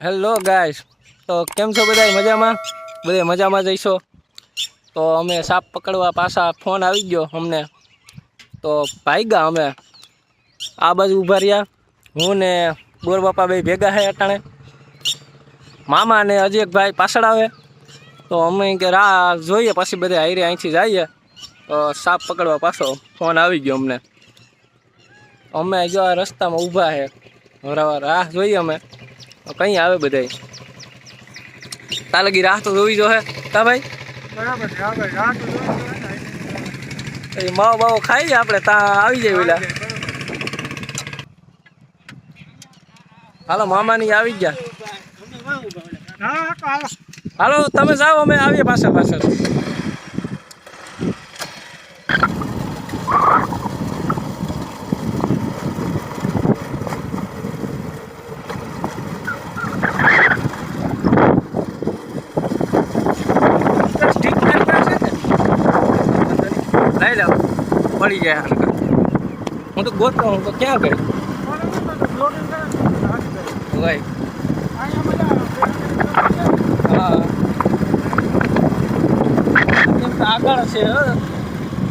Hello guys તો કેમ છો બધા મજામાં? બધે મજામાં જઈશો તો અમે સાપ પકડવા પાછા ફોન આવી ગયો અમને. તો ભાગ્યા અમે. આ બાજુ ઊભા રહ્યા. હું ને બોર ભાઈ ભેગા હે અટાણે. મામા ને અજયભાઈ પાછળ આવે. તો અમે કે રાહ જોઈએ, પછી બધે હાઈરે અહીંથી જઈએ. તો સાપ પકડવા પાછો ફોન આવી ગયો અમને. અમે જો આ રસ્તામાં ઊભા છે રાહ જોઈએ અમે. કઈ આવે બધાય. તા લગી રાહ તો જોવી જો હે કા ભાઈ? બરાબર પછી માવો બાવો ખાઈ આપણે ત્યાં આવી જાય પેલા. હાલો મામાની આવી ગયા. હાલો. તમે જાઓ અમે આવીએ પાછા પાછળ લઈ લો પડી જાય હલકા હું તો ગોતતો હું તો ક્યાં ગઈ ભાઈ. હા. આગળ છે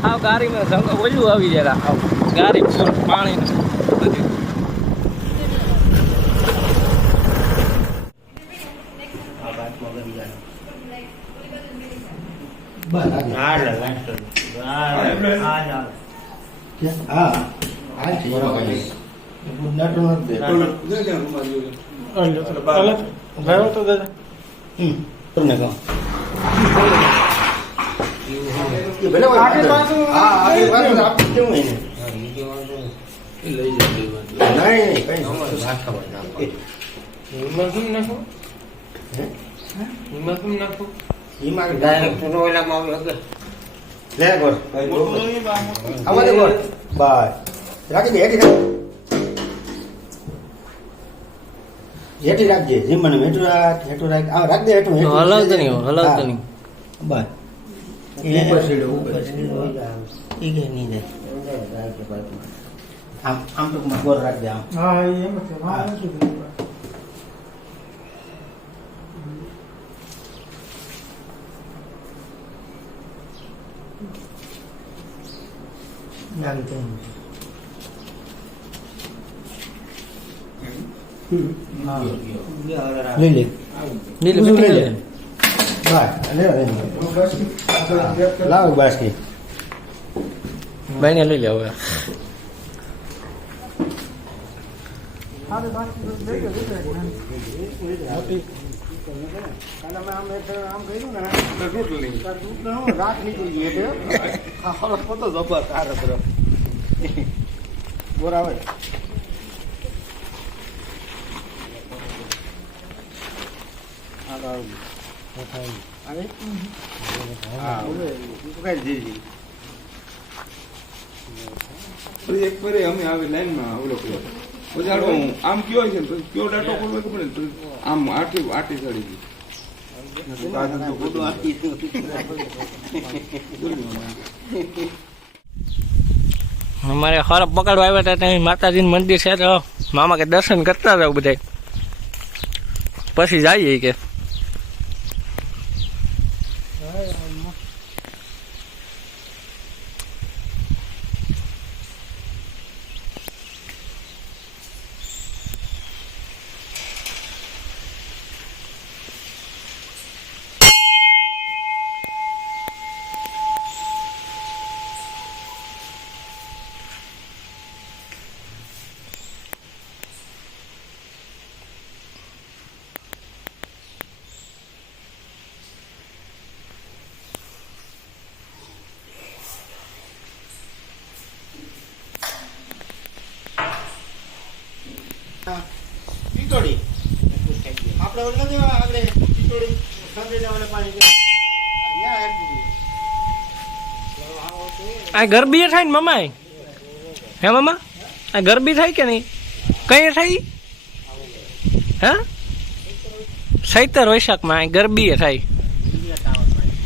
આ ગાડીમાં ઓલું આવી જાય, આવ. ગાડી ફૂલ પાણી બધું ગયો તો દાદા આગળ પાછું એમાં કેમ નાખો એમાં કેમ નાખો હેઠી રાખજે. જેમ હેઠું રાખ હેઠું રાખ આ રાખ દે હેઠું હેઠું હલાવતો નહીં હલાવતો નહીં બસ ઉપર સીડો, ઉપર સીડો. ઈ કે નહીં આમ આમ ટૂંકમાં ગોળ રાખજે આમ હા એમ છે. હા શું થયું? નામ તો લઈ લે લીલું બધું લઈ લઈ લે બસ લે લે લાવ બાસ્કી ભાઈને લઈ લે હવે હારે બાકી તો લઈ ગયો, લઈ ગયો. કાલે અમે આમ એક આમ કર્યું ને તો તૂટલી. તો તૂટલે હું રાખ નીકળી ગઈ એટલે ખાવાનો પોતો જબર તારે તરફ. બોર આવે આગળ આવી. આવે? હા, ઓલે, ઉકાઈ દીધી. ફરી એક ફરી અમે આવી લાઈનમાં કર્યો. પછી આમ કયો છે કયો ડાટો ખોલવો કે ને આમ આટી આટી ચડી ગઈ. અમારે ખરાબ પકડવા આવ્યા હતા, ત્યાં માતાજીનું મંદિર છે, તો મામા કે દર્શન કરતા જાવ બધા પછી જઈએ કે. ટીટોડી. આપણે ઓલે નથી આપણે ટીટોડી સંદેશા વાળા પાણી છે. અહીંયા એટલું. આ ગરબી થાય ને મામા હે મામા? આ ગરબી થાય કે નહીં? કઈ થાય? હા? સૈતર વૈશાખમાં ગરબી થાય.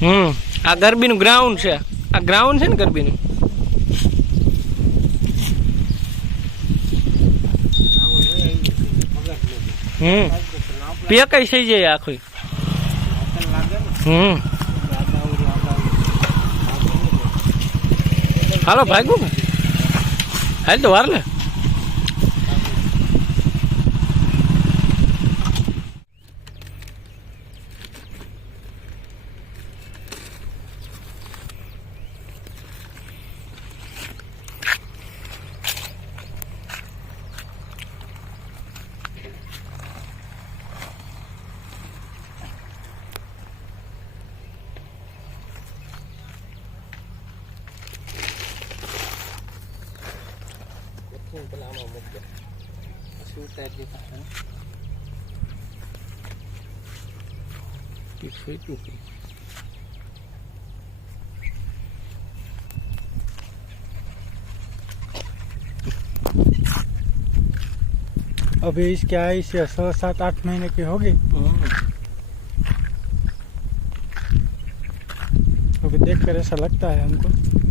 હમ. આ ગરબીનું ગ્રાઉન્ડ છે. આ ગ્રાઉન્ડ છે ને ગરબીનું? હમ. પેકાઈ થઈ જાય આખી. હમ. હાલો ને હાલ તો વાર લે. Yung pala ang mamog doon. Kasi yung tayo dito. Ano? Keep free to be. अभी इसकी आई से सौ सात आठ महीने की होगी अभी देख कर ऐसा लगता है हमको